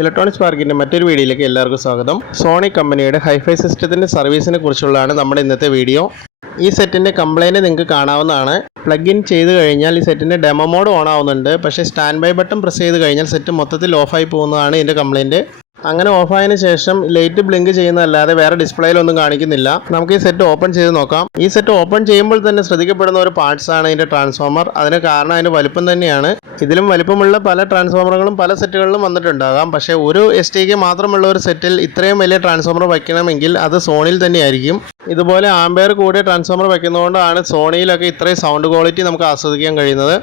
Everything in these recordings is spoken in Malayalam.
ഇലക്ട്രോണിക്സ് പാർക്കിന്റെ മറ്റൊരു വീഡിയോയിലേക്ക് എല്ലാവർക്കും സ്വാഗതം. സോണി കമ്പനിയുടെ ഹൈഫൈ സിസ്റ്റത്തിന്റെ സർവീസിനെ കുറിച്ചുള്ളതാണ് നമ്മുടെ ഇന്നത്തെ വീഡിയോ. ഈ സെറ്റിന്റെ കംപ്ലൈന്റ് നിങ്ങൾക്ക് കാണാവുന്നതാണ്. പ്ലഗ് ഇൻ ചെയ്ത് കഴിഞ്ഞാൽ ഈ സെറ്റിന്റെ ഡെമോ മോഡ് ഓൺ ആവുന്നുണ്ട്. പക്ഷേ സ്റ്റാൻഡ് ബൈ ബട്ടൺ പ്രസ് ചെയ്ത് കഴിഞ്ഞാൽ സെറ്റ് മൊത്തത്തിൽ ഓഫായി പോകുന്നതാണ് ഇതിന്റെ കംപ്ലൈന്റ് അങ്ങനെ ഓഫായതിനു ശേഷം ലൈറ്റ് ബ്ലിങ്ക് ചെയ്യുന്നതല്ലാതെ വേറെ ഡിസ്പ്ലേയിലൊന്നും കാണിക്കുന്നില്ല. നമുക്ക് ഈ സെറ്റ് ഓപ്പൺ ചെയ്ത് നോക്കാം. ഈ സെറ്റ് ഓപ്പൺ ചെയ്യുമ്പോൾ തന്നെ ശ്രദ്ധിക്കപ്പെടുന്ന ഒരു പാർട്സ് ആണ് ഇതിന്റെ ട്രാൻസ്ഫോമർ. അതിന് കാരണം അതിന്റെ വലിപ്പം തന്നെയാണ്. ഇതിലും വലിപ്പമുള്ള പല ട്രാൻസ്ഫോമറുകളും പല സെറ്റുകളിലും വന്നിട്ടുണ്ടാകാം. പക്ഷേ ഒരു എസ് ടി മാത്രമുള്ള ഒരു സെറ്റിൽ ഇത്രയും വലിയ ട്രാൻസ്ഫോമർ വയ്ക്കണമെങ്കിൽ അത് സോണിയിൽ തന്നെയായിരിക്കും. ഇതുപോലെ ആംബെയർ കൂടിയ ട്രാൻസ്ഫോമർ വയ്ക്കുന്നതുകൊണ്ടാണ് സോണിയിലൊക്കെ ഇത്രയും സൗണ്ട് ക്വാളിറ്റി നമുക്ക് ആസ്വദിക്കാൻ കഴിയുന്നത്.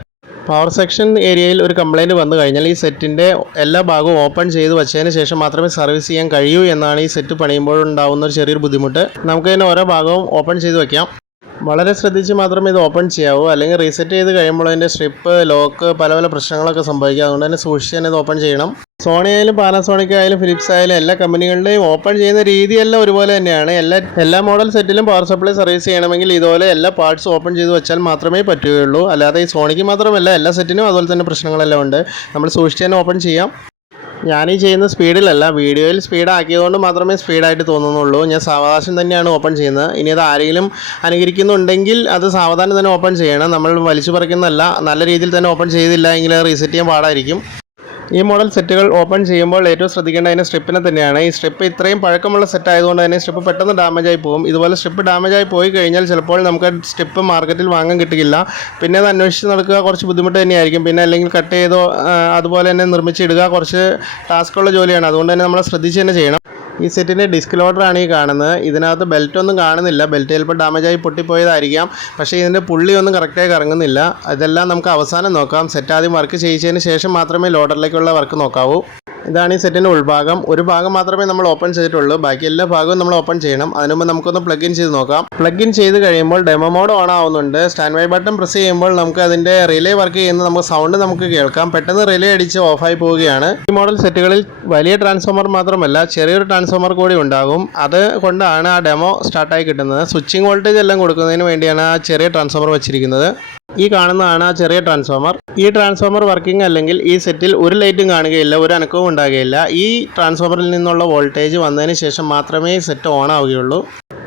പവർ സെക്ഷൻ ഏരിയയിൽ ഒരു കംപ്ലൈന്റ് വന്നു കഴിഞ്ഞാൽ ഈ സെറ്റിന്റെ എല്ലാ ഭാഗവും ഓപ്പൺ ചെയ്ത് വെച്ചതിന് ശേഷം മാത്രമേ സർവീസ് ചെയ്യാൻ കഴിയൂ എന്നാണ് ഈ സെറ്റ് പണിയുമ്പോൾ ഉണ്ടാകുന്ന ഒരു ചെറിയൊരു ബുദ്ധിമുട്ട്. നമുക്ക് തന്നെ ഓരോ ഭാഗവും ഓപ്പൺ ചെയ്ത് വയ്ക്കാം വളരെ ശ്രദ്ധിച്ച് മാത്രമേ ഇത് ഓപ്പൺ ചെയ്യാവൂ. അല്ലെങ്കിൽ റീസെറ്റ് ചെയ്ത് കഴിയുമ്പോൾ അതിന്റെ സ്ട്രിപ്പ് ലോക്ക് പല പല പ്രശ്നങ്ങളൊക്കെ സംഭവിക്കുക അതുകൊണ്ട് തന്നെ സൂക്ഷിച്ച് തന്നെ ഇത് ഓപ്പൺ ചെയ്യണം. സോണി ആയാലും പാനസോണിക് ആയാലും ഫിലിപ്സ് ആയാലും എല്ലാ കമ്പനികളുടെയും ഓപ്പൺ ചെയ്യുന്ന രീതിയെല്ലാം ഒരുപോലെ തന്നെയാണ്. എല്ലാ എല്ലാ മോഡൽ സെറ്റിലും പവർ സപ്ലൈ സർവീസ് ചെയ്യണമെങ്കിൽ ഇതുപോലെ എല്ലാ പാർട്സ് ഓപ്പൺ ചെയ്ത് വെച്ചാൽ മാത്രമേ പറ്റുകയുള്ളൂ. അല്ലാതെ ഈ സോണിക്ക് മാത്രമല്ല എല്ലാ സെറ്റിനും അതുപോലെ തന്നെ പ്രശ്നങ്ങളെല്ലാം ഉണ്ട്. നമ്മൾ സൂക്ഷിച്ച് തന്നെ ഓപ്പൺ ചെയ്യാം. ഞാൻ ഈ ചെയ്യുന്ന സ്പീഡിലല്ല വീഡിയോയിൽ സ്പീഡ് ആക്കിയതുകൊണ്ട് മാത്രമേ സ്പീഡായിട്ട് തോന്നുന്നുള്ളൂ. ഞാൻ സാവകാശം തന്നെയാണ് ഓപ്പൺ ചെയ്യുന്നത്. ഇനി അത് ആരെങ്കിലും അനുകരിക്കുന്നുണ്ടെങ്കിൽ അത് സാവധാനം തന്നെ ഓപ്പൺ ചെയ്യണം. നമ്മൾ വലിച്ചു പറിക്കുന്നതല്ല നല്ല രീതിയിൽ തന്നെ ഓപ്പൺ ചെയ്തില്ല എങ്കിൽ റീസെറ്റ് ചെയ്യാൻ പാടായിരിക്കും. ഈ മോഡൽ സെറ്റുകൾ ഓപ്പൺ ചെയ്യുമ്പോൾ ഏറ്റവും ശ്രദ്ധിക്കേണ്ട അതിന്റെ സ്ട്രിപ്പിനെ തന്നെയാണ്. ഈ സ്ട്രിപ്പ് ഇത്രയും പഴക്കമുള്ള സെറ്റ് ആയതുകൊണ്ട് തന്നെ സ്ട്രിപ്പ് പെട്ടെന്ന് ഡാമേജ് ആയി പോകും. ഇതുപോലെ സ്ട്രിപ്പ് ഡാമേജ് ആയി പോയി കഴിഞ്ഞാൽ ചിലപ്പോൾ നമുക്ക് സ്ട്രിപ്പ് മാർക്കറ്റിൽ വാങ്ങാൻ കിട്ടില്ല പിന്നെ അത് അന്വേഷിച്ച് നടക്കുക കുറച്ച് ബുദ്ധിമുട്ട് തന്നെയായിരിക്കും. പിന്നെ അല്ലെങ്കിൽ കട്ട് ചെയ്തോ അതുപോലെ തന്നെ നിർമ്മിച്ചിടുക കുറച്ച് ടാസ്ക്കുള്ള ജോലിയാണ്. അതുകൊണ്ട് തന്നെ നമ്മൾ ശ്രദ്ധിച്ച് തന്നെ ചെയ്യണം. ഈ സെറ്റിന്റെ ഡിസ്ക് ലോഡറാണ് ഈ കാണുന്നത്. ഇതിനകത്ത് ബെൽറ്റ് ഒന്നും കാണുന്നില്ല. ബെൽറ്റ് ചിലപ്പോൾ ഡാമേജായി പൊട്ടിപ്പോയതായിരിക്കാം. പക്ഷേ ഇതിന്റെ പുള്ളി ഒന്നും കറക്റ്റായി കറങ്ങുന്നില്ല. ഇതെല്ലാം നമുക്ക് അവസാനം നോക്കാം. സെറ്റ് ആദ്യം വർക്ക് ചെയ്യിച്ചതിന് ശേഷം മാത്രമേ ലോഡറിലേക്കുള്ള വർക്ക് നോക്കാവൂ. ഇതാണ് ഈ സെറ്റിന്റെ ഉൾഭാഗം. ഒരു ഭാഗം മാത്രമേ നമ്മൾ ഓപ്പൺ ചെയ്തിട്ടുള്ളൂ. ബാക്കി എല്ലാ ഭാഗവും നമ്മൾ ഓപ്പൺ ചെയ്യണം. അതിനുമ്പ് നമുക്കൊന്ന് പ്ലഗ് ഇൻ ചെയ്ത് നോക്കാം. പ്ലഗ് ഇൻ ചെയ്ത് കഴിയുമ്പോൾ ഡെമോ മോഡ് ഓൺ ആവുന്നുണ്ട്. സ്റ്റാൻഡ് ബൈ ബട്ടൺ പ്രസ് ചെയ്യുമ്പോൾ നമുക്ക് അതിന്റെ റിലേ വർക്ക് ചെയ്യുന്ന നമുക്ക് സൗണ്ട് നമുക്ക് കേൾക്കാം. പെട്ടെന്ന് റിലേ അടിച്ച് ഓഫായി പോവുകയാണ്. ഈ മോഡൽ സെറ്റുകളിൽ വലിയ ട്രാൻസ്ഫോമർ മാത്രമല്ല ചെറിയൊരു ട്രാൻസ്ഫോമർ കൂടി ഉണ്ടാകും. അത് കൊണ്ടാണ് ആ ഡെമോ സ്റ്റാർട്ടായി കിട്ടുന്നത്. സ്വിച്ചിങ് വോൾട്ടേജ് എല്ലാം കൊടുക്കുന്നതിന് വേണ്ടിയാണ് ആ ചെറിയ ട്രാൻസ്ഫോമർ വെച്ചിരിക്കുന്നത്. ഈ കാണുന്നതാണ് ആ ചെറിയ ട്രാൻസ്ഫോമർ ഈ ട്രാൻസ്ഫോമർ വർക്കിംഗ് അല്ലെങ്കിൽ ഈ സെറ്റിൽ ഒരു ലൈറ്റും കാണുകയില്ല ഒരു അനക്കവും ഉണ്ടാകുകയില്ല. ഈ ട്രാൻസ്ഫോമറിൽ നിന്നുള്ള വോൾട്ടേജ് വന്നതിന് ശേഷം മാത്രമേ സെറ്റ് ഓൺ ആവുകയുള്ളൂ.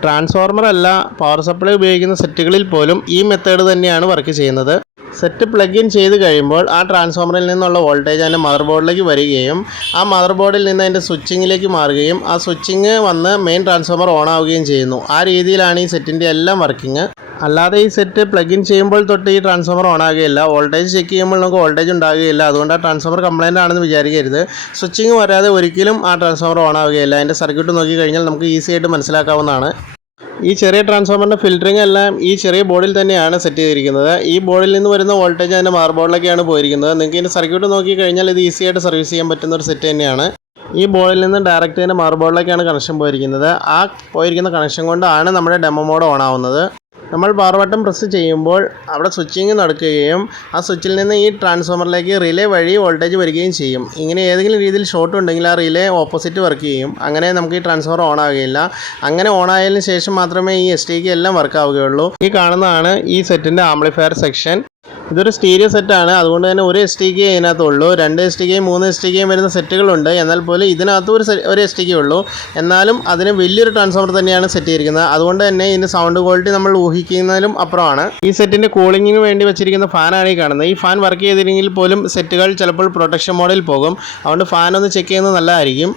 ട്രാൻസ്ഫോർമർ അല്ല പവർ സപ്ലൈ ഉപയോഗിക്കുന്ന സെറ്റുകളിൽ പോലും ഈ മെത്തേഡ് തന്നെയാണ് വർക്ക് ചെയ്യുന്നത്. സെറ്റ് പ്ലഗ് ഇൻ ചെയ്ത് കഴിയുമ്പോൾ ആ ട്രാൻസ്ഫോമറിൽ നിന്നുള്ള വോൾട്ടേജ് അതിന്റെ മദർ ബോർഡിലേക്ക് വരികയും ആ മദർ ബോർഡിൽ നിന്ന് അതിന്റെ സ്വിച്ചിങ്ങിലേക്ക് മാറുകയും ആ സ്വിച്ചിങ് വന്ന് മെയിൻ ട്രാൻസ്ഫോമർ ഓൺ ആവുകയും ചെയ്യുന്നു. ആ രീതിയിലാണ് ഈ സെറ്റിന്റെ എല്ലാം വർക്കിംഗ് അല്ലാതെ ഈ സെറ്റ് പ്ലഗ് ഇൻ ചെയ്യുമ്പോൾ തൊട്ട് ഈ ട്രാൻസ്ഫോമർ ഓൺ ആകുകയില്ല. വോൾട്ടേജ് ചെക്ക് ചെയ്യുമ്പോൾ നമുക്ക് വോൾട്ടേജ് ഉണ്ടാകുകയില്ല. അതുകൊണ്ട് ആ ട്രാൻസ്ഫോമർ കംപ്ലൈന്റ് ആണെന്ന് വിചാരിക്കരുത്. സ്വിച്ചിങ് വരാതെ ഒരിക്കലും ആ ട്രാൻസ്ഫോമർ ഓൺ ആവുകയില്ല. അതിന്റെ സർക്യൂട്ട് നോക്കി കഴിഞ്ഞാൽ നമുക്ക് ഈസി ആയിട്ട് മനസ്സിലാക്കാവുന്നതാണ്. ഈ ചെറിയ ട്രാൻസ്ഫോമറിന്റെ ഫിൽറ്ററിംഗ് എല്ലാം ഈ ചെറിയ ബോർഡിൽ തന്നെയാണ് സെറ്റ് ചെയ്തിരിക്കുന്നത്. ഈ ബോർഡിൽ നിന്ന് വരുന്ന വോൾട്ടേജ് അതിന്റെ മാർ ബോർഡിലൊക്കെയാണ് പോയിരിക്കുന്നത്. നിങ്ങൾക്ക് ഇതിന്റെ സർക്യൂട്ട് നോക്കി കഴിഞ്ഞാൽ ഇത് ഈസി ആയിട്ട് സർവീസ് ചെയ്യാൻ പറ്റുന്ന ഒരു സെറ്റ് തന്നെയാണ്. ഈ ബോർഡിൽ നിന്ന് ഡയറക്റ്റ് അതിന്റെ മാർ ബോർഡിലേക്കാണ് കണക്ഷൻ പോയിരിക്കുന്നത്. ആ പോയിരിക്കുന്ന കണക്ഷൻ കൊണ്ടാണ് നമ്മുടെ ഡെമോ മോഡ് ഓൺ ആവുന്നത്. നമ്മൾ പവർ ബട്ടൺ പ്രസ് ചെയ്യുമ്പോൾ അവിടെ സ്വിച്ചിങ് നടക്കുകയും ആ സ്വിച്ചിൽ നിന്ന് ഈ ട്രാൻസ്ഫോമറിലേക്ക് റിലേ വഴി വോൾട്ടേജ് വരികയും ചെയ്യും. ഇങ്ങനെ ഏതെങ്കിലും രീതിയിൽ ഷോർട്ട് ഉണ്ടെങ്കിൽ ആ റിലേ ഓപ്പോസിറ്റ് വർക്ക് ചെയ്യും. അങ്ങനെ നമുക്ക് ഈ ട്രാൻസ്ഫോമർ ഓൺ ആവുകയില്ല അങ്ങനെ ഓൺ ആയതിനു ശേഷം മാത്രമേ ഈ എസ് എല്ലാം വർക്ക് ആവുകയുള്ളൂ. ഈ കാണുന്നതാണ് ഈ സെറ്റിന്റെ ആംപ്ലിഫയർ സെക്ഷൻ ഇതൊരു സ്റ്റീരിയോ സെറ്റാണ്. അതുകൊണ്ട് തന്നെ ഒരു എസ് ടി കെ ഇതിനകത്തുള്ളൂ. രണ്ട് എസ് ടി കെയും മൂന്ന് എസ് ടി കെയും വരുന്ന സെറ്റുകളുണ്ട്. എന്നാൽ പോലും ഇതിനകത്ത് ഒരു ഒരു എസ് ടി കെ ഉള്ളൂ. എന്നാലും അതിന് വലിയൊരു ട്രാൻസ്ഫോമർ തന്നെയാണ് സെറ്റ് ചെയ്തിരിക്കുന്നത്. അതുകൊണ്ട് തന്നെ ഇതിന്റെ സൗണ്ട് ക്വാളിറ്റി നമ്മൾ ഊഹിക്കുന്നതിലും അപ്പുറമാണ്. ഈ സെറ്റിന്റെ കൂളിങ്ങിന് വേണ്ടി വെച്ചിരിക്കുന്ന ഫാനാണ് ഈ കാണുന്നത്. ഈ ഫാൻ വർക്ക് ചെയ്തില്ലെങ്കിൽ പോലും സെറ്റുകൾ ചിലപ്പോൾ പ്രൊട്ടക്ഷൻ മോഡിൽ പോകും. അതുകൊണ്ട് ഫാൻ ഒന്ന് ചെക്ക് ചെയ്യുന്നത് നല്ലതായിരിക്കും.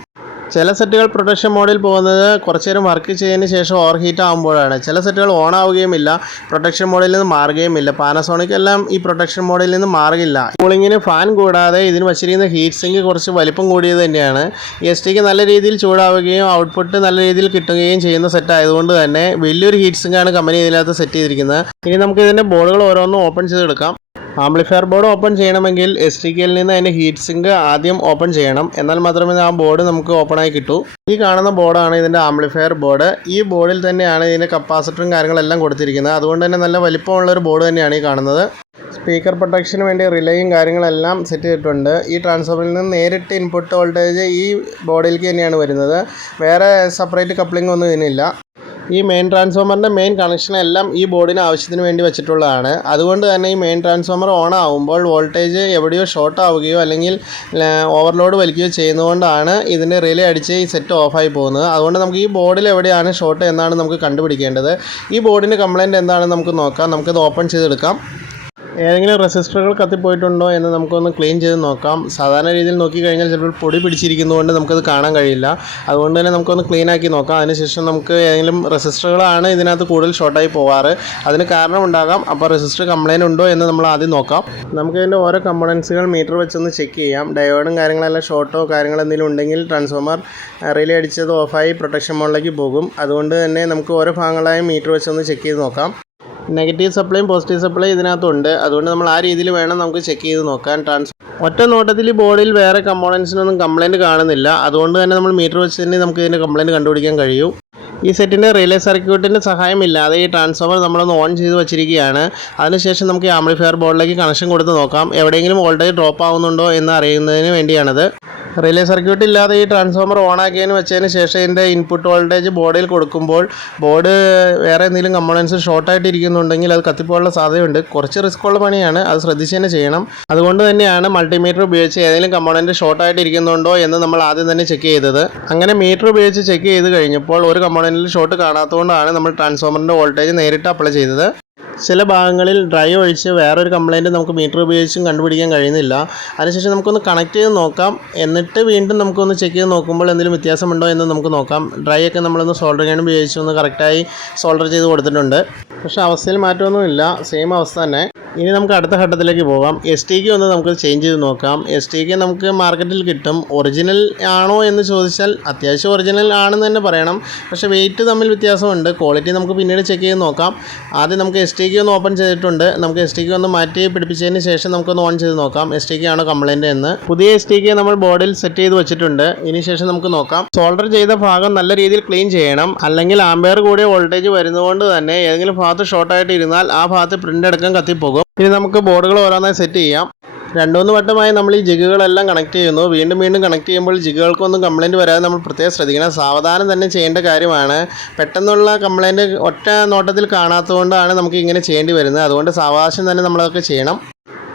ചില സെറ്റുകൾ പ്രൊട്ടക്ഷൻ മോഡിൽ പോകുന്നത് കുറച്ച് നേരം വർക്ക് ചെയ്തതിന് ശേഷം ഓവർ ഹീറ്റ് ആകുമ്പോഴാണ് ചില സെറ്റുകൾ ഓൺ ആവുകയുമില്ല പ്രൊട്ടക്ഷൻ മോഡിൽ നിന്ന് മാറുകയുമില്ല. പാനസോണിക് എല്ലാം ഈ പ്രൊട്ടക്ഷൻ മോഡിൽ നിന്ന് മാറുകയില്ല. കൂളിങ്ങിന് ഫാൻ കൂടാതെ ഇതിന് വച്ചിരിക്കുന്ന ഹീറ്റ് സിങ്ക് കുറച്ച് വലിപ്പം കൂടിയത് തന്നെയാണ്. എസ് ടിക്ക് നല്ല രീതിയിൽ ചൂടാവുകയും ഔട്ട്പുട്ട് നല്ല രീതിയിൽ കിട്ടുകയും ചെയ്യുന്ന സെറ്റ് ആയതുകൊണ്ട് തന്നെ വലിയൊരു ഹീറ്റ് സിങ്കാണ് കമ്പനി ഇതിനകത്ത് സെറ്റ് ചെയ്തിരിക്കുന്നത്. ഇനി നമുക്ക് ഇതിന്റെ ബോർഡുകൾ ഓരോന്നും ഓപ്പൺ ചെയ്തെടുക്കാം. ആംപ്ലിഫയർ ബോർഡ് ഓപ്പൺ ചെയ്യണമെങ്കിൽ എസ് ടി കെയിൽ നിന്ന് അതിന്റെ ഹീറ്റ് സിങ്ക് ആദ്യം ഓപ്പൺ ചെയ്യണം. എന്നാൽ മാത്രമേ ആ ബോർഡ് നമുക്ക് ഓപ്പൺ ആയി കിട്ടൂ. ഈ കാണുന്ന ബോർഡാണ് ഇതിന്റെ ആംപ്ലിഫയർ ബോർഡ്. ഈ ബോർഡിൽ തന്നെയാണ് ഇതിന്റെ കപ്പാസിറ്ററും കാര്യങ്ങളെല്ലാം കൊടുത്തിരിക്കുന്നത്. അതുകൊണ്ട് തന്നെ നല്ല വലിപ്പമുള്ള ഒരു ബോർഡ് തന്നെയാണ് ഈ കാണുന്നത്. സ്പീക്കർ പ്രൊട്ടക്ഷന് വേണ്ടി റിലേയും കാര്യങ്ങളെല്ലാം സെറ്റ് ചെയ്തിട്ടുണ്ട്. ഈ ട്രാൻസ്ഫോമറിൽ നിന്ന് നേരിട്ട് ഇൻപുട്ട് വോൾട്ടേജ് ഈ ബോർഡിലേക്ക് തന്നെയാണ് വരുന്നത്. വേറെ സെപ്പറേറ്റ് കപ്ലിംഗ് ഒന്നും ഇതിനില്ല. ഈ മെയിൻ ട്രാൻസ്ഫോമറിന്റെ മെയിൻ കണക്ഷൻ എല്ലാം ഈ ബോർഡിന് ആവശ്യത്തിന് വേണ്ടി വെച്ചിട്ടുള്ളതാണ്. അതുകൊണ്ട് തന്നെ ഈ മെയിൻ ട്രാൻസ്ഫോമർ ഓൺ ആവുമ്പോൾ വോൾട്ടേജ് എവിടെയോ ഷോർട്ട് ആവുകയോ അല്ലെങ്കിൽ ഓവർലോഡ് വലിക്കുകയോ ചെയ്യുന്നതുകൊണ്ടാണ് ഇതിന്റെ റിലേ അടിച്ച് ഈ സെറ്റ് ഓഫായി പോകുന്നത്. അതുകൊണ്ട് നമുക്ക് ഈ ബോർഡിൽ എവിടെയാണ് ഷോർട്ട് എന്നാണ് നമുക്ക് കണ്ടുപിടിക്കേണ്ടത്. ഈ ബോർഡിന്റെ കംപ്ലയിന്റ് എന്താണെന്ന് നമുക്ക് നോക്കാം. നമുക്കിത് ഓപ്പൺ ചെയ്തെടുക്കാം. ഏതെങ്കിലും റെസിസ്റ്ററുകൾ കത്തിപ്പോയിട്ടുണ്ടോ എന്ന് നമുക്കൊന്ന് ക്ലീൻ ചെയ്ത് നോക്കാം. സാധാരണ രീതിയിൽ നോക്കിക്കഴിഞ്ഞാൽ ചിലപ്പോൾ പൊടി പിടിച്ചിരിക്കുന്നതുകൊണ്ട് നമുക്കത് കാണാൻ കഴിയില്ല. അതുകൊണ്ട് തന്നെ നമുക്കൊന്ന് ക്ലീൻ ആക്കി നോക്കാം. അതിനുശേഷം നമുക്ക് ഏതെങ്കിലും റെസിസ്റ്ററുകളാണ് ഇതിനകത്ത് കൂടുതൽ ഷോർട്ടായി പോകാറ്. അതിന് കാരണമുണ്ടാകാം. അപ്പോൾ റെസിസ്റ്റർ കംപ്ലൈന്റ് ഉണ്ടോ എന്ന് നമ്മൾ ആദ്യം നോക്കാം. നമുക്കിതിന്റെ ഓരോ കമ്പോണൻസുകൾ മീറ്റർ വെച്ചൊന്ന് ചെക്ക് ചെയ്യാം. ഡയോഡും കാര്യങ്ങളെല്ലാം ഷോർട്ടോ കാര്യങ്ങൾ എന്തെങ്കിലും ഉണ്ടെങ്കിൽ ട്രാൻസ്ഫോമർ റിലേ അടിച്ചത് ഓഫായി പ്രൊട്ടക്ഷൻ മോഡിലേക്ക് പോകും. അതുകൊണ്ട് തന്നെ നമുക്ക് ഓരോ ഭാഗങ്ങളായി മീറ്റർ വെച്ചൊന്ന് ചെക്ക് ചെയ്ത് നോക്കാം. നെഗറ്റീവ് സപ്ലൈയും പോസിറ്റീവ് സപ്ലൈ ഇതിനകത്തുണ്ട്. അതുകൊണ്ട് നമ്മൾ ആ രീതിയിൽ വേണം നമുക്ക് ചെക്ക് ചെയ്ത് നോക്കാൻ. ട്രാൻസ് ഒറ്റ നോട്ടത്തിൽ ബോർഡിൽ വേറെ കമ്പോണൻസിനൊന്നും കംപ്ലൈന്റ് കാണുന്നില്ല. അതുകൊണ്ട് തന്നെ നമ്മൾ മീറ്റർ വെച്ച് തന്നെ നമുക്ക് ഇതിന്റെ കംപ്ലൈന്റ് കണ്ടുപിടിക്കാൻ കഴിയും. ഈ സെറ്റിന്റെ റിലേ സർക്യൂട്ടിന്റെ സഹായമില്ലാതെ ഈ ട്രാൻസ്ഫോമർ നമ്മളൊന്ന് ഓൺ ചെയ്ത് വെച്ചിരിക്കുകയാണ്. അതിനുശേഷം നമുക്ക് ആംപ്ലിഫയർ ബോർഡിലേക്ക് കണക്ഷൻ കൊടുത്ത് നോക്കാം. എവിടെയെങ്കിലും വോൾട്ടേജ് ഡ്രോപ്പ് ആവുന്നുണ്ടോ എന്ന് അറിയുന്നതിന് വേണ്ടിയാണത്. റിലേ സർക്യൂട്ട് ഇല്ലാതെ ഈ ട്രാൻസ്ഫോമർ ഓൺ ആക്കിയതിന് വെച്ചതിന് ശേഷം ഇതിന്റെ ഇൻപുട്ട് വോൾട്ടേജ് ബോർഡിൽ കൊടുക്കുമ്പോൾ ബോർഡ് വേറെ എന്തെങ്കിലും കമ്പോണൻസ് ഷോർട്ടായിട്ട് ഇരിക്കുന്നുണ്ടെങ്കിൽ അത് കത്തിപ്പോകാനുള്ള സാധ്യതയുണ്ട്. കുറച്ച് റിസ്ക് ഉള്ള പണിയാണ്. അത് ശ്രദ്ധിച്ച് തന്നെ ചെയ്യണം. അതുകൊണ്ട് തന്നെയാണ് മൾട്ടിമീറ്റർ ഉപയോഗിച്ച് ഏതെങ്കിലും കമ്പോണന്റ് ഷോർട്ടായിട്ട് ഇരിക്കുന്നുണ്ടോ എന്ന് നമ്മൾ ആദ്യം തന്നെ ചെക്ക് ചെയ്തത്. അങ്ങനെ മീറ്റർ ഉപയോഗിച്ച് ചെക്ക് ചെയ്ത് കഴിഞ്ഞപ്പോൾ ഒരു കമ്പോണന്റിൽ ഷോർട്ട് കാണാത്തതുകൊണ്ടാണ് നമ്മൾ ട്രാൻസ്ഫോമറിന്റെ വോൾട്ടേജ് നേരിട്ട് അപ്ലൈ ചെയ്തത്. ചില ഭാഗങ്ങളിൽ ഡ്രൈ ഒഴിച്ച് വേറൊരു കംപ്ലൈന്റ് നമുക്ക് മീറ്റർ ഉപയോഗിച്ചും കണ്ടുപിടിക്കാൻ കഴിയുന്നില്ല. അതിനുശേഷം നമുക്കൊന്ന് കണക്ട് ചെയ്ത് നോക്കാം. എന്നിട്ട് വീണ്ടും നമുക്കൊന്ന് ചെക്ക് ചെയ്ത് നോക്കുമ്പോൾ എന്തെങ്കിലും വ്യത്യാസമുണ്ടോ എന്ന് നമുക്ക് നോക്കാം. ഡ്രൈ ഒക്കെ നമ്മളൊന്ന് സോൾഡർ ചെയ്യാൻ ഉപയോഗിച്ച് ഒന്ന് കറക്റ്റായി സോൾഡർ ചെയ്ത് കൊടുത്തിട്ടുണ്ട്. പക്ഷേ അവസ്ഥയിൽ മാറ്റമൊന്നുമില്ല. സെയിം അവസ്ഥ തന്നെ. ഇനി നമുക്ക് അടുത്ത ഘട്ടത്തിലേക്ക് പോകാം. എസ് ടി കെ ഒന്ന് നമുക്ക് ചേഞ്ച് ചെയ്ത് നോക്കാം. എസ് ടി കെ നമുക്ക് മാർക്കറ്റിൽ കിട്ടും. ഒറിജിനൽ ആണോ എന്ന് ചോദിച്ചാൽ അത്യാവശ്യം ഒറിജിനൽ ആണെന്ന് തന്നെ പറയണം. പക്ഷേ വെയിറ്റ് തമ്മിൽ വ്യത്യാസമുണ്ട്. ക്വാളിറ്റി നമുക്ക് പിന്നീട് ചെക്ക് ചെയ്ത് നോക്കാം. ആദ്യം നമുക്ക് എസ് കെ ഒന്ന് ഓപ്പൺ ചെയ്തിട്ടുണ്ട്. നമുക്ക് എസ് ടി ക്യൂ ഒന്ന് മാറ്റി പിടിപ്പിച്ചതിന് ശേഷം നമുക്കൊന്ന് ഓൺ ചെയ്ത് നോക്കാം. എസ് ടി കെ ആണ് കംപ്ലൈന്റ് എന്ന്. പുതിയ എസ് ടി കെ നമ്മൾ ബോർഡിൽ സെറ്റ് ചെയ്ത് വെച്ചിട്ടുണ്ട്. ഇനി ശേഷം നമുക്ക് നോക്കാം. സോൾഡർ ചെയ്ത ഭാഗം നല്ല രീതിയിൽ ക്ലീൻ ചെയ്യണം. അല്ലെങ്കിൽ ആംബെയർ കൂടിയ വോൾട്ടേജ് വരുന്നതുകൊണ്ട് തന്നെ ഏതെങ്കിലും ഭാഗത്ത് ഷോർട്ടായിട്ട് ഇരുന്നാൽ ആ ഭാഗത്ത് പ്രിന്റ് എടുക്കാൻ കത്തിപ്പോകും. ഇനി നമുക്ക് ബോർഡുകൾ ഓരോന്നായി സെറ്റ് ചെയ്യാം. രണ്ടുമൂന്ന് വട്ടമായി നമ്മൾ ഈ ജിഗുകളെല്ലാം കണക്ട് ചെയ്യുന്നു. വീണ്ടും വീണ്ടും കണക്ട് ചെയ്യുമ്പോൾ ജിഗുകൾക്കൊന്നും കംപ്ലൈന്റ് വരാതെ നമ്മൾ പ്രത്യേകം ശ്രദ്ധിക്കണം. സാവധാനം തന്നെ ചെയ്യേണ്ട കാര്യമാണ്. പെട്ടെന്നുള്ള കംപ്ലൈന്റ് ഒറ്റ നോട്ടത്തിൽ കാണാത്തതുകൊണ്ടാണ് നമുക്ക് ഇങ്ങനെ ചെയ്യേണ്ടി വരുന്നത്. അതുകൊണ്ട് സാവകാശം തന്നെ നമ്മളതൊക്കെ ചെയ്യണം.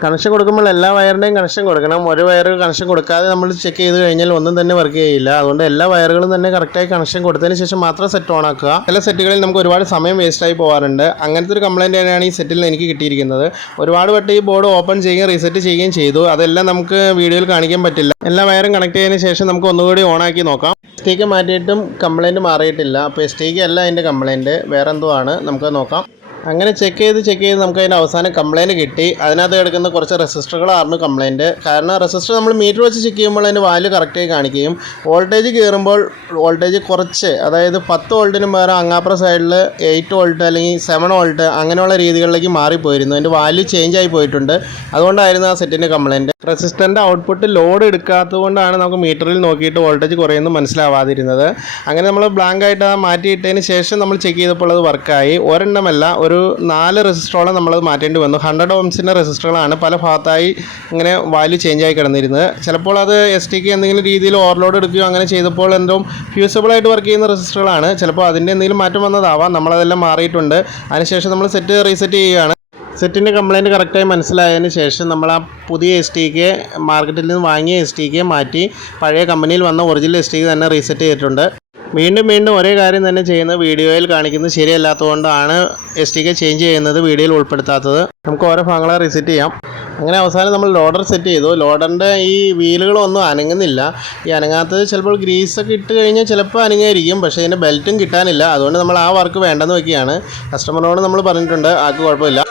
കണക്ഷൻ കൊടുക്കുമ്പോൾ എല്ലാ വയറിന്റെയും കണക്ഷൻ കൊടുക്കണം. ഒരു വയർ കണക്ഷൻ കൊടുക്കാതെ നമ്മൾ ചെക്ക് ചെയ്ത് കഴിഞ്ഞാൽ ഒന്നും തന്നെ വർക്ക് ചെയ്യില്ല. അതുകൊണ്ട് എല്ലാ വയറുകളും തന്നെ കറക്റ്റായി കണക്ഷൻ കൊടുത്തതിന് ശേഷം മാത്രം സെറ്റ് ഓൺ ആക്കുക. ചില സെറ്റുകളിൽ നമുക്ക് ഒരുപാട് സമയം വേസ്റ്റായി പോകാറുണ്ട്. അങ്ങനത്തെ ഒരു കംപ്ലൈന്റ് തന്നെയാണ് ഈ സെറ്റിൽ എനിക്ക് കിട്ടിയിരിക്കുന്നത്. ഒരുപാട് വട്ടം ഈ ബോർഡ് ഓപ്പൺ ചെയ്യുകയും റീസെറ്റ് ചെയ്യുകയും ചെയ്തു. അതെല്ലാം നമുക്ക് വീഡിയോയിൽ കാണിക്കാൻ പറ്റില്ല. എല്ലാ വയറും കണക്ട് ചെയ്തതിന് ശേഷം നമുക്ക് ഒന്നുകൂടി ഓൺ ആക്കി നോക്കാം. എസ് മാറ്റിയിട്ടും കംപ്ലയിന്റ് മാറിയിട്ടില്ല. അപ്പോൾ എസ് ടി അല്ല അതിന്റെ കംപ്ലയിന്റ് വേറെ ആണ്. നമുക്ക് നോക്കാം. അങ്ങനെ ചെക്ക് ചെയ്ത് ചെക്ക് ചെയ്ത് നമുക്ക് അതിന്റെ അവസാനം കംപ്ലയിന്റ് കിട്ടി. അതിനകത്ത് കിടക്കുന്ന കുറച്ച് റെസിസ്റ്ററുകളായിരുന്നു കംപ്ലയിന്റ് കാരണം റെസിസ്റ്റർ നമ്മൾ മീറ്റർ വെച്ച് ചെക്ക് ചെയ്യുമ്പോൾ അതിന്റെ വാല്യൂ കറക്റ്റായി കാണിക്കുകയും വോൾട്ടേജ് കയറുമ്പോൾ വോൾട്ടേജ് കുറച്ച് അതായത് പത്ത് വോൾട്ടിന് പകരം അങ്ങാപ്പുറ സൈഡിൽ എയ്റ്റ് വോൾട്ട് അല്ലെങ്കിൽ സെവൻ വോൾട്ട് അങ്ങനെയുള്ള രീതികളിലേക്ക് മാറിപ്പോയിരുന്നു. അതിന്റെ വാല്യൂ ചേഞ്ച് ആയി പോയിട്ടുണ്ട്. അതുകൊണ്ടായിരുന്നു ആ സെറ്റിന്റെ കംപ്ലയിന്റ് റെസിസ്റ്റന്റെ ഔട്ട്പുട്ട് ലോഡ് എടുക്കാത്തതുകൊണ്ടാണ് നമുക്ക് മീറ്ററിൽ നോക്കിയിട്ട് വോൾട്ടേജ് കുറയുന്നു മനസ്സിലാവാതിരുന്നത്. അങ്ങനെ നമ്മൾ ബ്ലാങ്ക് ആയിട്ട് മാറ്റിയിട്ടതിന് ശേഷം നമ്മൾ ചെക്ക് ചെയ്തപ്പോൾ അത് വർക്കായി ഒരെണ്ണമല്ല ഒരു നാല് റെസിസ്റ്ററോളം നമ്മൾ മാറ്റേണ്ടി വന്നു. ഹൺഡ്രഡ് ഓംസിന്റെ റെസിസ്റ്ററുകളാണ് പല ഭാഗത്തായി ഇങ്ങനെ വാല്യൂ ചേഞ്ച് ആയി കിടന്നിരുന്നത്. ചിലപ്പോൾ അത് എസ് ടിക്ക് എന്തെങ്കിലും രീതിയിൽ ഓവർലോഡ് എടുക്കുകയോ അങ്ങനെ ചെയ്തപ്പോൾ എന്തോ ഫ്യൂസബിളായിട്ട് വർക്ക് ചെയ്യുന്ന റെസിസ്റ്ററുകളാണ്. ചിലപ്പോൾ അതിന്റെ എന്തെങ്കിലും മാറ്റം വന്നതാവാം. നമ്മളതെല്ലാം മാറിയിട്ടുണ്ട്. അതിനുശേഷം നമ്മൾ സെറ്റ് റീസെറ്റ് ചെയ്യുകയാണ്. സെറ്റിന്റെ കംപ്ലയിന്റ് കറക്റ്റായി മനസ്സിലായതിന് ശേഷം നമ്മൾ ആ പുതിയ എസ് ടി കെ മാർക്കറ്റിൽ നിന്ന് വാങ്ങിയ എസ് ടി കെ മാറ്റി പഴയ കമ്പനിയിൽ വന്ന ഒറിജിനൽ എസ് ടി കെ തന്നെ റീസെറ്റ് ചെയ്തിട്ടുണ്ട്. വീണ്ടും വീണ്ടും ഒരേ കാര്യം തന്നെ ചെയ്യുന്നത് വീഡിയോയിൽ കാണിക്കുന്നത് ശരിയല്ലാത്തതുകൊണ്ടാണ് എസ് ടി കെ ചേഞ്ച് ചെയ്യുന്നത് വീഡിയോയിൽ ഉൾപ്പെടുത്താത്തത്. നമുക്ക് ഓരോ ഭാഗങ്ങളെ റിസെറ്റ് ചെയ്യാം. അങ്ങനെ അവസാനം നമ്മൾ ലോഡർ സെറ്റ് ചെയ്തു. ലോഡറിന്റെ ഈ വീലുകളൊന്നും അനങ്ങുന്നില്ല. ഈ അനങ്ങാത്തത് ചിലപ്പോൾ ഗ്രീസൊക്കെ ഇട്ട് കഴിഞ്ഞാൽ ചിലപ്പോൾ അനങ്ങായിരിക്കും. പക്ഷേ ഇതിന്റെ ബെൽറ്റും കിട്ടാനില്ല. അതുകൊണ്ട് നമ്മൾ ആ വർക്ക് വേണ്ടെന്ന് വെക്കുകയാണ്. കസ്റ്റമറിനോട് നമ്മൾ പറഞ്ഞിട്ടുണ്ട് ആർക്ക് കുഴപ്പമില്ല.